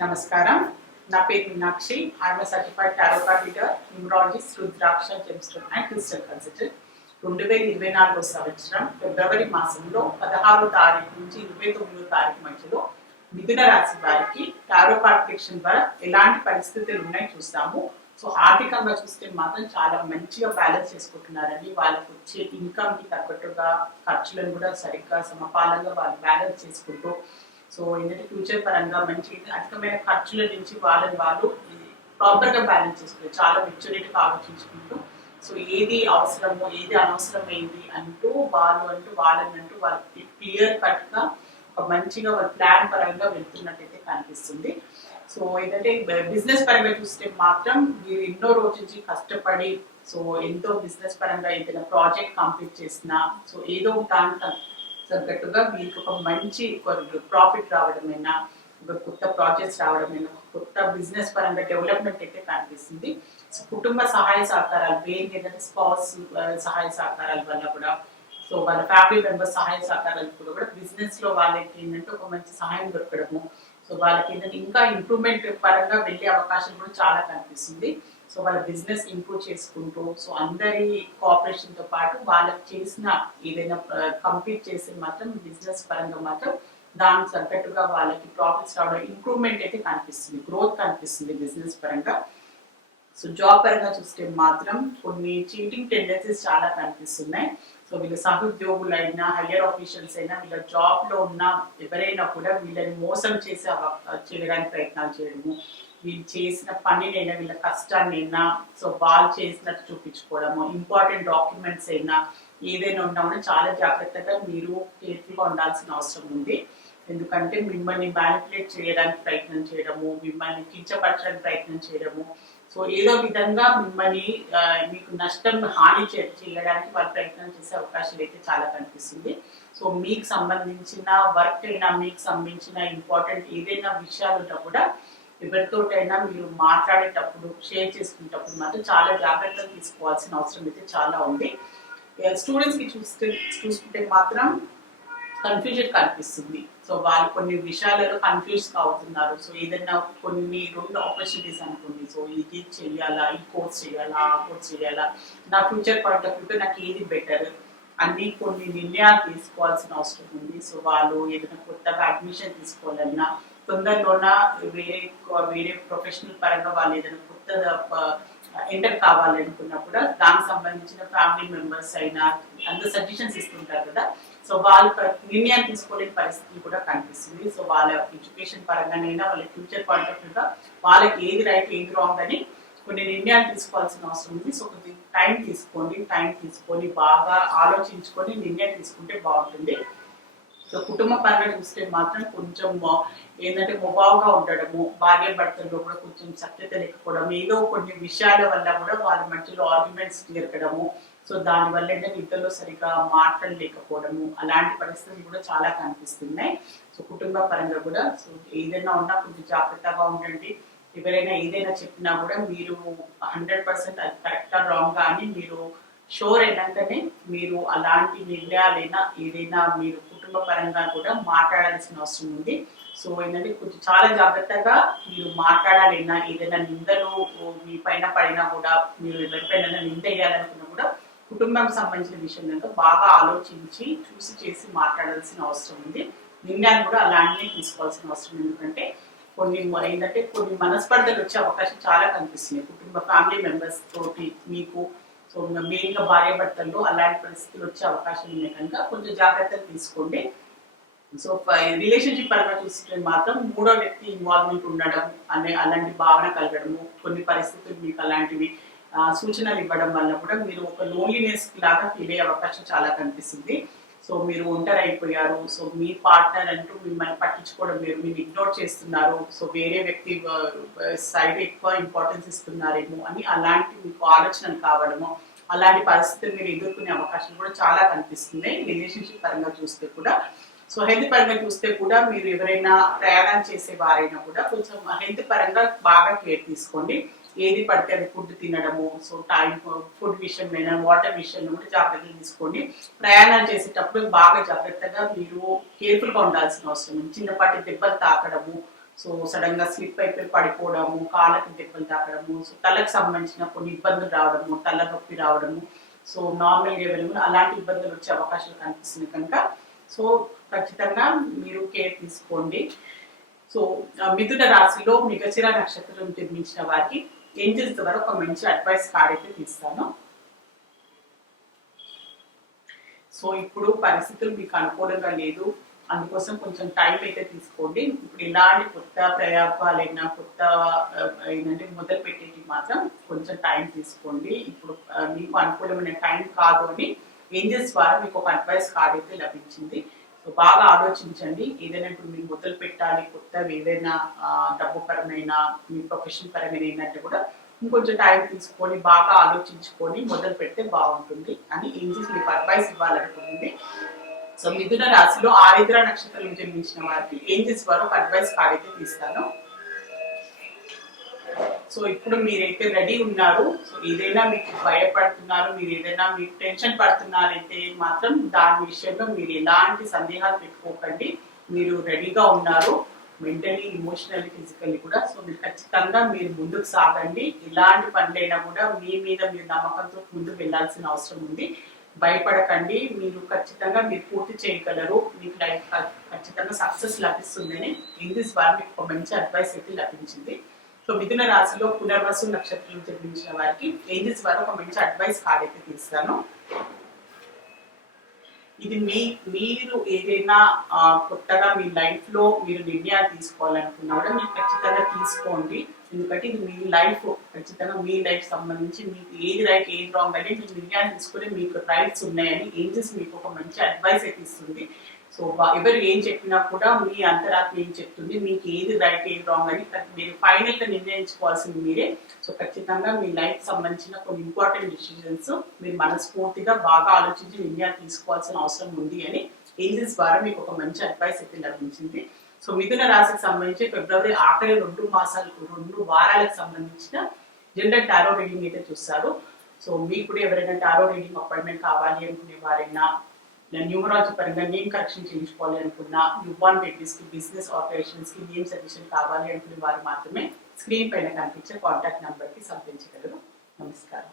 నమస్కారం. నా పేరు Meenakshi. I'm a certified tarot card reader, numerologist, rudraksha, gemstone and crystal consultant. 2024 సంవత్సరం ఫిబ్రవరి మాసంలో 16వ తారీఖు నుంచి 29వ తారీఖు మధ్యలో మిథున రాశి వారికి టారో కార్డ్ ప్రిడిక్షన్ ద్వారా ఎలాంటి పరిస్థితులు ఉన్నాయి చూస్తాము. సో ఆర్థికంగా చూస్తే మాత్రం చాలా మంచిగా బ్యాలెన్స్ చేసుకుంటున్నారండి. వాళ్ళకు వచ్చే ఇన్కమ్ కి తగ్గట్టుగా ఖర్చులను కూడా సరిగ్గా సమపాలంగా వాళ్ళు బ్యాలెన్స్ చేసుకుంటూ, సో ఏంటంటే ఫ్యూచర్ పరంగా మంచి అధికమైన ఖర్చుల నుంచి వాళ్ళని వాళ్ళు ప్రాపర్ గా బ్యాలెన్స్ చేసుకుంటారు. చాలా మెచ్యూరిటీగా ఆలోచించుకుంటూ, సో ఏది అవసరమో ఏది అనవసరమైంది అంటూ వాళ్ళని వాళ్ళకి క్లియర్ కట్ గా ఒక మంచిగా వాళ్ళ ప్లాన్ పరంగా వెళ్తున్నట్టయితే కనిపిస్తుంది. సో ఏంటంటే బిజినెస్ పరంగా చూస్తే మాత్రం మీరు ఎన్నో రోజు నుంచి కష్టపడి, సో ఎంతో బిజినెస్ పరంగా ఏదైనా ప్రాజెక్ట్ కంప్లీట్ చేసినా, సో ఏదో దాంట్లో తగ్గట్టుగా మీకు ఒక మంచి ప్రాఫిట్ రావడమైనా, ఒక కొత్త ప్రాజెక్ట్స్ రావడమైనా, కొత్త బిజినెస్ పరంగా డెవలప్మెంట్ అయితే కనిపిస్తుంది. సో కుటుంబ సహాయ సహకారాలు, మెయిన్ ఏంటంటే స్పౌస్ సహాయ సహకారాల వల్ల కూడా, సో వాళ్ళ ఫ్యామిలీ మెంబర్స్ సహాయ సహకారాలు కూడా బిజినెస్ లో వాళ్ళకి ఏంటంటే ఒక మంచి సహాయం దొరకడము, సో వాళ్ళకి ఏంటంటే ఇంకా ఇంప్రూవ్మెంట్ పరంగా వెళ్ళే అవకాశం కూడా చాలా కనిపిస్తుంది. సో వాళ్ళ బిజినెస్ ఇంప్రూవ్ చేసుకుంటూ, సో అందరి కోఆపరేషన్ తో పాటు వాళ్ళకి చేసిన ఏదైనా కంప్లీట్ చేసి మాత్రం బిజినెస్ పరంగా మాత్రం దానికి తగ్గట్టుగా వాళ్ళకి ప్రాఫిట్స్ రావడం, ఇంప్రూవ్మెంట్ అయితే కనిపిస్తుంది, గ్రోత్ కనిపిస్తుంది బిజినెస్ పరంగా. సో జాబ్ పరంగా చూస్తే మాత్రం కొన్ని చీటింగ్ టెండెన్సీస్ చాలా కనిపిస్తున్నాయి. సో వీళ్ళ సహోద్యోగులు అయినా, హయ్యర్ ఆఫీషియల్స్ అయినా, వీళ్ళ జాబ్ లో ఉన్న ఎవరైనా కూడా వీళ్ళని మోసం చేయడానికి ప్రయత్నాలు చేయడము, వీళ్ళు చేసిన పనినైనా, వీళ్ళ కష్టాన్నైనా సో వాళ్ళు చేసినట్టు చూపించుకోవడము, ఇంపార్టెంట్ డాక్యుమెంట్స్ అయినా ఏదైనా ఉన్నా కూడా చాలా జాగ్రత్తగా మీరు కేర్ఫుల్ గా ఉండాల్సిన అవసరం ఉంది. ఎందుకంటే మిమ్మల్ని మ్యానిపులేట్ చేయడానికి ప్రయత్నం చేయడము, మిమ్మల్ని కించపరచడానికి ప్రయత్నం చేయడము, సో ఏదో విధంగా మిమ్మల్ని మీకు నష్టం, హాని చేయడానికి వాళ్ళు ప్రయత్నం చేసే అవకాశాలు అయితే చాలా కనిపిస్తుంది. సో మీకు సంబంధించిన వర్క్ అయినా, మీకు సంబంధించిన ఇంపార్టెంట్ ఏదైనా విషయాలు ఉన్నా కూడా ఎవరితోటైనా మీరు మాట్లాడేటప్పుడు, షేర్ చేసుకునేటప్పుడు మాత్రం చాలా జాగ్రత్తలు తీసుకోవాల్సిన అవసరం అయితే చాలా ఉంది. స్టూడెంట్స్ కి చూసుకుంటే మాత్రం కన్ఫ్యూజన్ కనిపిస్తుంది. సో వాళ్ళు కొన్ని విషయాలలో కన్ఫ్యూజ్ అవుతున్నారు. సో ఏదైనా కొన్ని 2 ఆపర్చునిటీస్ అనుకోండి, సో ఇది చెయ్యాలా, ఈ కోర్స్ చేయాలా, ఆ కోర్స్ చేయాలా, నా ఫ్యూచర్ పాయింట్ ఆఫ్ వ్యూతో నాకు ఏది బెటర్ అన్ని కొన్ని నిర్ణయాలు తీసుకోవాల్సిన అవసరం ఉంది. సో వాళ్ళు ఏదైనా కొత్తగా అడ్మిషన్ తీసుకోవాలన్నా, తొందరలోన వేరే ప్రొఫెషనల్ పరంగా వాళ్ళు ఏదైనా కొత్త ఎంటర్ కావాలనుకున్నా కూడా దానికి సంబంధించిన ఫ్యామిలీ మెంబర్స్ అయినా అందరూ సజెషన్స్ ఇస్తుంటారు కదా, సో వాళ్ళు నిర్ణయం తీసుకోలేని పరిస్థితి కూడా కనిపిస్తుంది. సో వాళ్ళ ఎడ్యుకేషన్ పరంగానైనా, వాళ్ళ ఫ్యూచర్ పాయింట్ ఆఫ్ వ్యూగా వాళ్ళకి ఏది రైట్ ఏది రాంగ్ అని కొన్ని నిర్ణయాలు తీసుకోవాల్సిన అవసరం ఉంది. సో కొద్దిగా టైం తీసుకొని బాగా ఆలోచించుకొని నిర్ణయం తీసుకుంటే బాగుంటుంది. సో కుటుంబ పరంగా చూస్తే మాత్రం కొంచెం ఏంటంటే మొబావుగా ఉండడము, భార్య భర్తల్లో కూడా కొంచెం సఖ్యత లేకపోవడం, ఏదో కొన్ని విషయాల వల్ల కూడా వాళ్ళ మధ్యలో ఆర్గ్యుమెంట్స్ జరగడము, సో దానివల్ల ఏంటంటే ఇద్దరిలో సరిగా మాట్లాడలేకపోవడము, అలాంటి పరిస్థితులు కూడా చాలా కనిపిస్తున్నాయి. సో కుటుంబ పరంగా కూడా సో ఏదైనా ఉన్నా కొంచెం జాగ్రత్తగా ఉండండి. ఎవరైనా ఏదైనా చెప్పినా కూడా మీరు 100% అది కరెక్టా రాంగ్ అని మీరు షోర్ అయినాకనే మీరు అలాంటి నిర్ణయాలైనా ఏదైనా మీరు కుటుంబ పరంగా కూడా మాట్లాడాల్సిన అవసరం ఉంది. సో ఏంటంటే కొంచెం చాలా జాగ్రత్తగా మీరు మాట్లాడాలైనా, ఏదైనా నిందలు మీ పైన పడినా కూడా, మీరు ఎవరిపైన నింద వేయాలనుకున్నా కూడా కుటుంబం సంబంధించిన విషయం కనుక బాగా ఆలోచించి చూసి చేసి మాట్లాడాల్సిన అవసరం ఉంది. నిర్ణయాలు కూడా అలాంటివి తీసుకోవాల్సిన అవసరం, ఎందుకంటే కొన్ని మనస్పర్ధలు వచ్చే అవకాశం చాలా కనిపిస్తుంది కుటుంబ ఫ్యామిలీ మెంబర్స్ తోటి మీకు. సో మెయిన్ గా భార్య భర్తల్లో అలాంటి పరిస్థితులు వచ్చే అవకాశం ఉన్నాయి కనుక కొంచెం జాగ్రత్తలు తీసుకోండి. సో రిలేషన్షిప్ పరంగా చూస్తే మాత్రం 3వ వ్యక్తి ఇన్వాల్వ్మెంట్ ఉండడం అలాంటి భావన కలగడము, కొన్ని పరిస్థితులు మీకు అలాంటివి సూచనలు ఇవ్వడం వల్ల కూడా మీరు ఒక లోన్లీనెస్ లాగా ఫీల్ అయ్యే అవకాశం చాలా కనిపిస్తుంది. సో మీరు ఒంటరి అయిపోయారు, సో మీ పార్ట్నర్ అంటూ మిమ్మల్ని పట్టించుకోవడం లేదు, మీరు ఇగ్నోర్ చేస్తున్నారు, సో వేరే వ్యక్తి సైడ్ ఎక్కువ ఇంపార్టెన్స్ ఇస్తున్నారేమో అని అలాంటి మీకు ఆలోచనలు కావడము, అలాంటి పరిస్థితులు మీరు ఎదుర్కొనే అవకాశం కూడా చాలా కనిపిస్తుంది రిలేషన్షిప్ పరంగా చూస్తే కూడా. సో హెల్త్ పరంగా చూస్తే కూడా మీరు ఎవరైనా ప్రయాణం చేసే వారైనా కూడా కొంచెం హెల్త్ పరంగా బాగా కేర్ తీసుకోండి. ఏది పడితే అది ఫుడ్ తినడము, సో టైం ఫుడ్ విషయంలో, వాటర్ విషయంలో కూడా జాగ్రత్తలు తీసుకోండి. ప్రయాణాలు చేసేటప్పుడు బాగా జాగ్రత్తగా మీరు కేర్ఫుల్ గా ఉండాల్సిన అవసరం ఉంది. చిన్నపాటి దెబ్బలు తాకడము, సో సడన్ గా స్లిప్ అయిపోయి పడిపోవడము, కాళ్ళకి దెబ్బలు తాకడము, సో తలకు సంబంధించిన కొన్ని ఇబ్బందులు రావడము, తల నొప్పి రావడము, సో నార్మల్గా ఎవరైనా అలాంటి ఇబ్బందులు వచ్చే అవకాశాలు కనిపిస్తున్నాయి కనుక సో ఖచ్చితంగా మీరు కేర్ తీసుకోండి. సో మిథున రాశిలో మృగశిర నక్షత్రం జన్మించిన వారికి ఏంజల్స్ ద్వారా ఒక మంచి అడ్వైస్ కార్డ్ అయితే తీస్తాను. సో ఇప్పుడు పరిస్థితులు మీకు అనుకూలంగా లేదు, అందుకోసం కొంచెం టైం అయితే తీసుకోండి. ఇప్పుడు ఇలాంటి కొత్త ప్రయోగాలైనా కొత్త ఏంటంటే మొదలు పెట్టేది మాత్రం కొంచెం టైం తీసుకోండి. ఇప్పుడు మీకు అనుకూలమైన టైం కాదు అని ఏంజల్స్ ద్వారా మీకు ఒక అడ్వైస్ కార్డ్ అయితే లభించింది. సో బాగా ఆలోచించండి. ఏదైనా ఇప్పుడు మీరు మొదలు పెట్టాలి కొత్తవి ఏదైనా డబ్బు పరమైన మీ ప్రొఫెషన్ పరమైన ఏంటంటే కూడా ఇంకొంచెం టైం తీసుకొని బాగా ఆలోచించుకొని మొదలు పెడితే బాగుంటుంది అని ఏంజల్స్ మీకు అడ్వైస్ ఇవ్వాలనుకుంటుంది. సో మిథున రాశిలో ఆరుద్ర నక్షత్రం జన్మించిన వారికి ఏంజల్స్ వారు ఒక అడ్వైస్ కార్డ్ అయితే తీస్తాను. సో ఇప్పుడు మీరైతే రెడీ ఉన్నారు. సో ఏదైనా మీకు భయపడుతున్నారు, మీరు ఏదైనా మీకు టెన్షన్ పడుతున్నారైతే మాత్రం దాని విషయంలో మీరు ఎలాంటి సందేహాలు పెట్టుకోకండి. మీరు రెడీగా ఉన్నారు మెంటలీ, ఇమోషనల్లీ, ఫిజికల్లీ కూడా. సో మీరు ఖచ్చితంగా మీరు ముందుకు సాగండి. ఎలాంటి పనులైనా కూడా మీ మీద మీరు నమ్మకంతో ముందుకు వెళ్లాల్సిన అవసరం ఉంది. భయపడకండి, మీరు ఖచ్చితంగా మీరు పూర్తి చేయగలరు. మీకు లైఫ్ ఖచ్చితంగా సక్సెస్ లభిస్తుందని ఇంగ్లీష్ వారు మీకు ఒక మంచి అడ్వైస్ అయితే లభించింది. సో మిథున రాశిలో పునర్వసు నక్షత్రం జన్మించిన వారికి ఏంజల్స్ వారు ఒక మంచి అడ్వైస్ కార్డ్ అయితే తీస్తాను. ఇది మీరు ఏదైనా కొత్తగా మీ లైఫ్ లో మీరు నిర్ణయాలు తీసుకోవాలనుకున్నా కూడా మీరు ఖచ్చితంగా తీసుకోండి. ఎందుకంటే ఇది మీ లైఫ్, ఖచ్చితంగా మీ లైఫ్ సంబంధించి మీకు ఏది రైట్ ఏది రాంగ్ అని మీరు నిర్ణయాలు తీసుకుని మీకు రైట్స్ ఉన్నాయని ఏంజల్స్ మీకు ఒక మంచి అడ్వైస్ అయితే ఇస్తుంది. సో ఎవరు ఏం చెప్పినా కూడా మీ అంతరాత్మ ఏం చెప్తుంది, మీకు ఏది రైట్ ఏది రాంగ్ అని మీరు ఫైనల్ గా నిర్ణయించుకోవాల్సింది మీరే. సో ఖచ్చితంగా మీ లైఫ్ సంబంధించిన కొన్ని ఇంపార్టెంట్ డిసిజన్స్ మీరు మనస్ఫూర్తిగా బాగా ఆలోచించి నిర్ణయాలు తీసుకోవాల్సిన అవసరం ఉంది అని ఏంజల్స్ ద్వారా మీకు ఒక మంచి అడ్వైస్ అయితే లభించింది. సో మిథున రాశికి సంబంధించి ఫిబ్రవరి ఆఖరి 2 వారాలకు సంబంధించిన జనరల్ టారో రీడింగ్ అయితే చూస్తారు. సో మీకు కూడా ఎవరైనా టారో రీడింగ్ అపాయింట్మెంట్ కావాలి అనుకునే వారైనా, న్యూమరాలజీ పరంగా నేమ్ కరెక్షన్ చేయించుకోవాలి అనుకున్నా, న్యూబార్న్ బేబీస్ కి, బిజినెస్ ఆపరేషన్స్ కి నేమ్ సజెషన్ కావాలి అనుకునే వారు మాత్రమే స్క్రీన్ పైన కనిపించే కాంటాక్ట్ నంబర్ కి సంప్రదించగలరు. నమస్కారం.